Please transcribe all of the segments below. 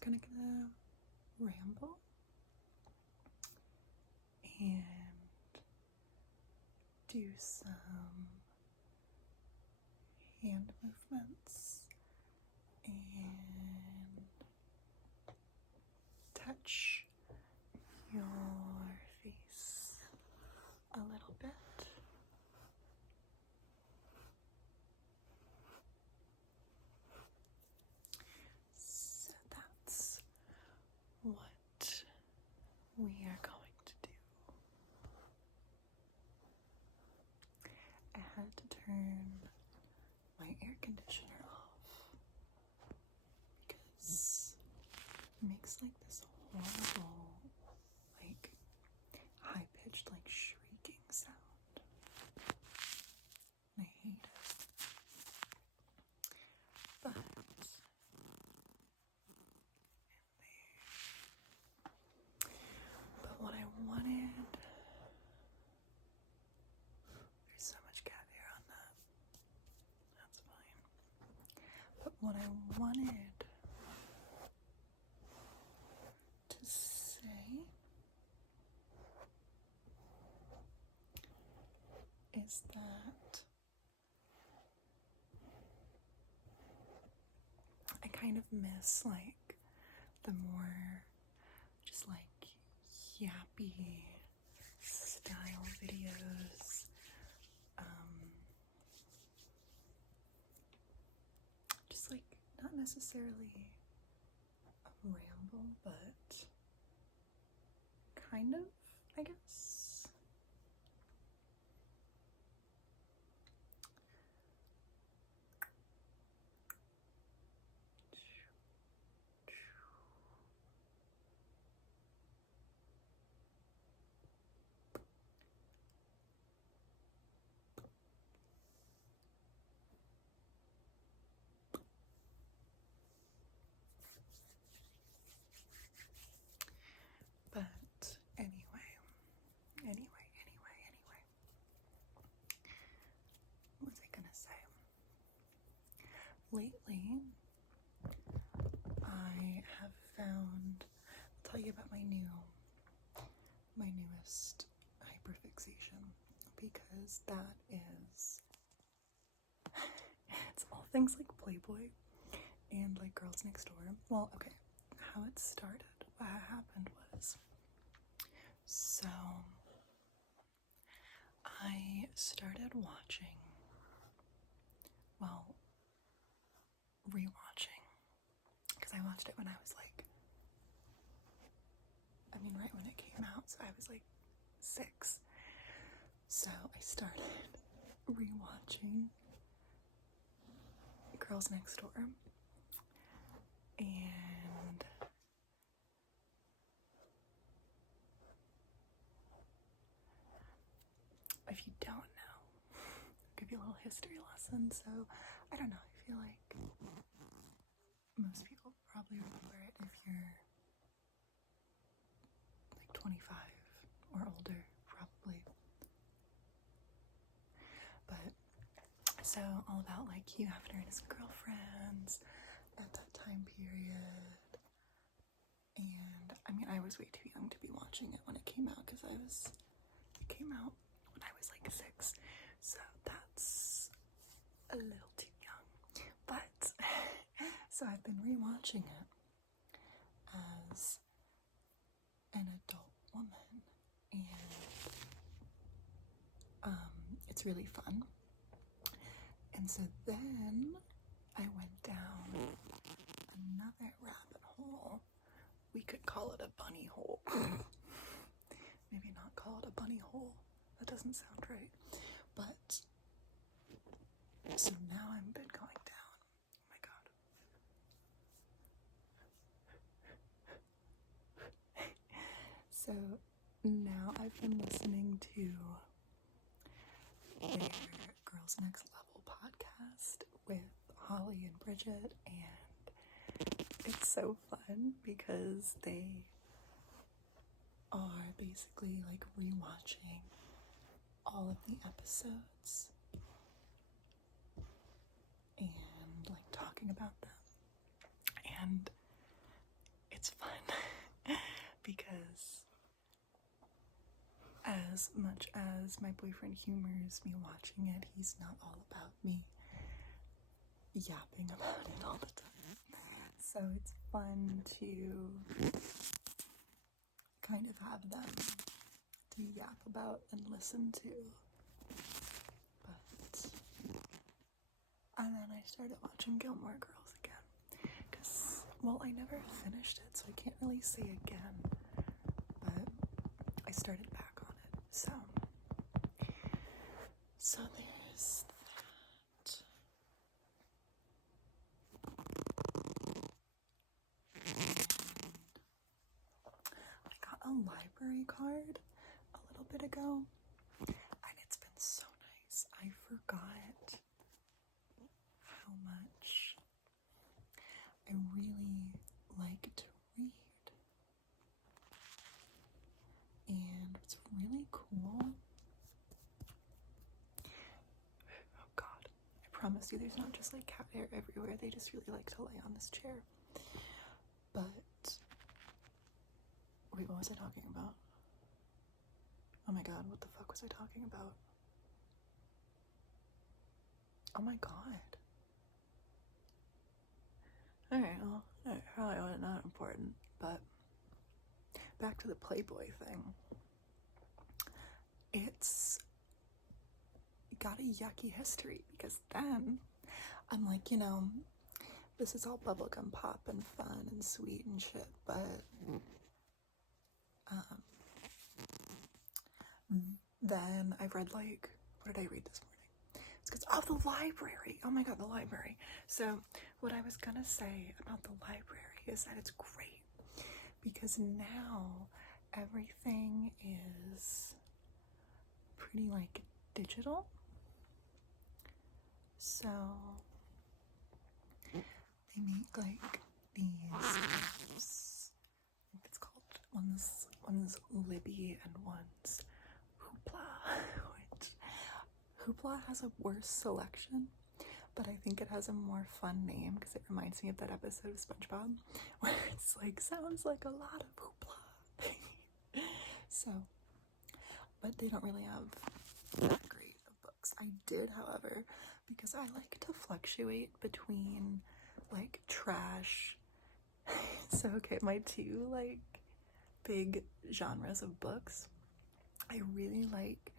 gonna ramble and do some hand movements and touch your face a little bit. So that's what we are going to do. I had to turn my air conditioner off because it makes like this horrible, like high-pitched, like shrieking sound. I hate it. But what I wanted, there's so much cat hair on that. That's fine. But what I wanted to say is that I kind of miss like the more just like yappy style videos. Just like not necessarily a ramble, but kind of, I guess. But anyway. What was I gonna say? Lately, I have found, I'll tell you about my newest hyperfixation, because that is, it's all things like Playboy and like Girls Next Door. Well, okay, how it started, what happened was, so I started watching, well, rewatching, because I watched it when I was like, right when it came out, so I was like 6. So I started rewatching Girls Next Door, and if you don't know, I'll give you a little history lesson. So I don't know, I feel like most people probably remember it if you're like 25 or older, probably. But so all about like Hugh Hefner and his girlfriends at that time period. And I was way too young to be watching it when it came out, because it came out when I was like 6, so that's a little too young. But so I've been rewatching it as an adult woman, and it's really fun. And so then I went down another rabbit hole. We could call it a bunny hole. Maybe not call it a bunny hole. That doesn't sound right. But so now I've been going down. Oh my god. So now I've been listening to their Girls Next Level podcast with Holly and Bridget, and it's so fun because they are basically like rewatching all of the episodes, and talking about them. And it's fun because as much as my boyfriend humors me watching it, he's not all about me yapping about it all the time. So it's fun to kind of have them to yap about and listen to. But, and then I started watching Gilmore Girls again. Because, well, I never finished it, so I can't really say again. But I started back on it. So there's that. I got a library card a little bit ago, and it's been so nice. I forgot how much I really like to read. And what's really cool, oh god, I promise you there's not just like cat hair everywhere, they just really like to lay on this chair. But wait, what was I talking about? Oh my god, what the fuck was I talking about? Oh my god. Alright, well, it probably wasn't that important, but back to the Playboy thing. It's got a yucky history because then I'm like, you know, this is all bubblegum pop and fun and sweet and shit, but then I read like, what did I read this morning? It's because of the library. Oh my god, the library. So what I was gonna say about the library is that it's great because now everything is pretty like digital. So they make like these, I think it's called, one's Libby and one's Hoopla, which Hoopla has a worse selection, but I think it has a more fun name because it reminds me of that episode of SpongeBob where it's like, sounds like a lot of hoopla. So, but they don't really have that great of books. I did, however, because I like to fluctuate between like trash. So okay, my two like big genres of books, I really like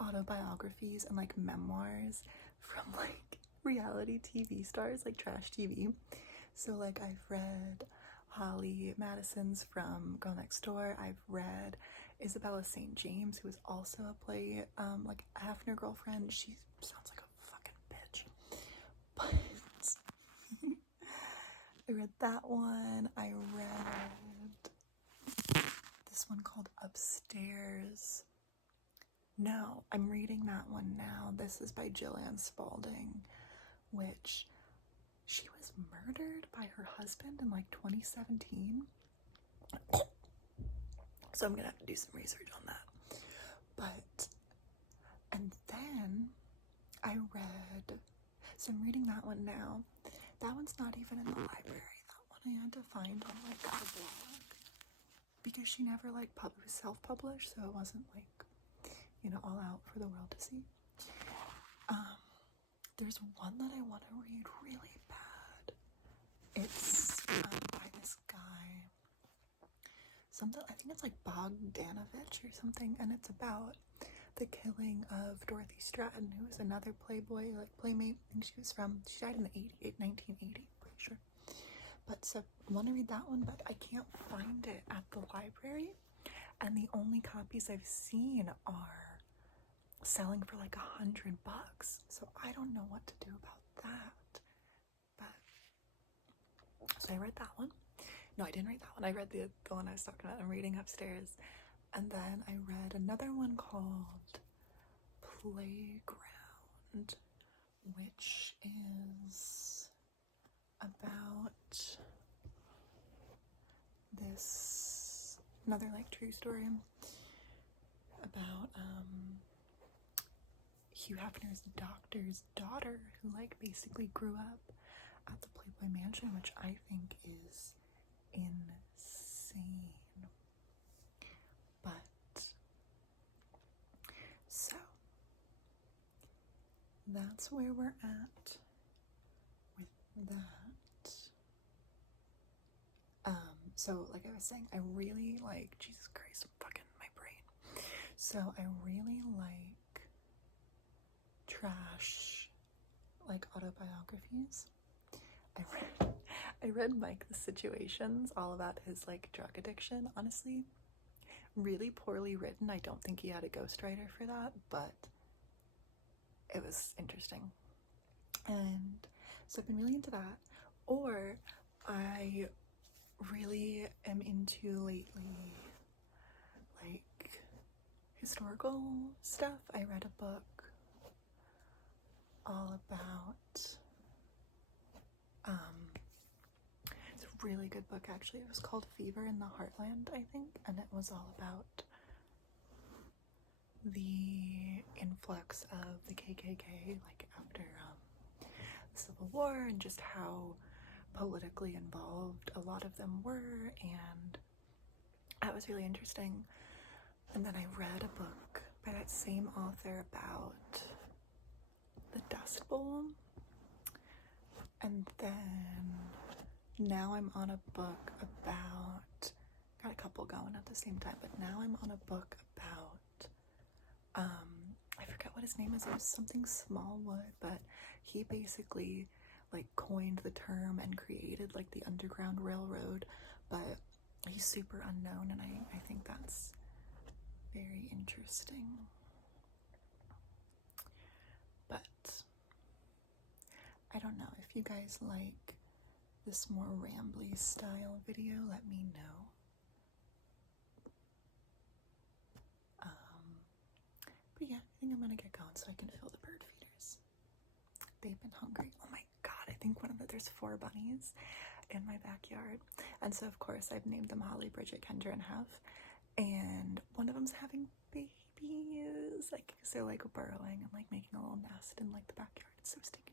autobiographies and like memoirs from like reality TV stars, like trash TV. So like I've read Holly Madison's from Girl Next Door. I've read Isabella St. James, who is also a like a Hefner girlfriend. She sounds like a fucking bitch. But I read that one. I read this one called Upstairs. No, I'm reading that one now. This is by Jillian Spalding, which she was murdered by her husband in like 2017. So I'm gonna have to do some research on that. But, and then I read, so I'm reading that one now. That one's not even in the library. That one I had to find on like a blog because she never like self-published, so it wasn't like, you know, all out for the world to see. There's one that I want to read really bad. It's by this guy, something, I think it's like Bogdanovich or something, and it's about the killing of Dorothy Stratton, who was another Playboy, like playmate. I think she died in the 1980, pretty sure. But so I want to read that one, but I can't find it at the library, and the only copies I've seen are selling for like $100. So I don't know what to do about that. But so I read that one. No, I didn't read that one. I read the one I was talking about. I'm reading Upstairs. And then I read another one called Playground, which is about this, another like true story about Hugh Hefner's doctor's daughter who like basically grew up at the Playboy Mansion, which I think is insane. But so that's where we're at with that. So like I was saying, I really like, Jesus Christ, fucking my brain. So I really like trash, like autobiographies. I read Mike the Situations, all about his like drug addiction. Honestly, really poorly written. I don't think he had a ghostwriter for that, but it was interesting. And so I've been really into that. Or I really am into lately like historical stuff. I read a book all about it's a really good book actually. It was called Fever in the Heartland, I think, and it was all about the influx of the KKK like after the Civil War, and just how politically involved a lot of them were, and that was really interesting. And then I read a book by that same author about the Dust Bowl, and then now I'm on a book about, got a couple going at the same time, but now I'm on a book about I forget what his name is. It was something Smallwood, but he basically like coined the term and created like the Underground Railroad, but he's super unknown, and I think that's very interesting. But I don't know, if you guys like this more rambly style video, let me know. But yeah, I think I'm gonna get going so I can fill the bird feeders. They've been hungry. Oh my god, I think there's 4 bunnies in my backyard. And so of course I've named them Holly, Bridget, Kendra, and Huff. And one of them's having babies. Like, so like burrowing and like making a little nest in like the backyard. It's so stinky.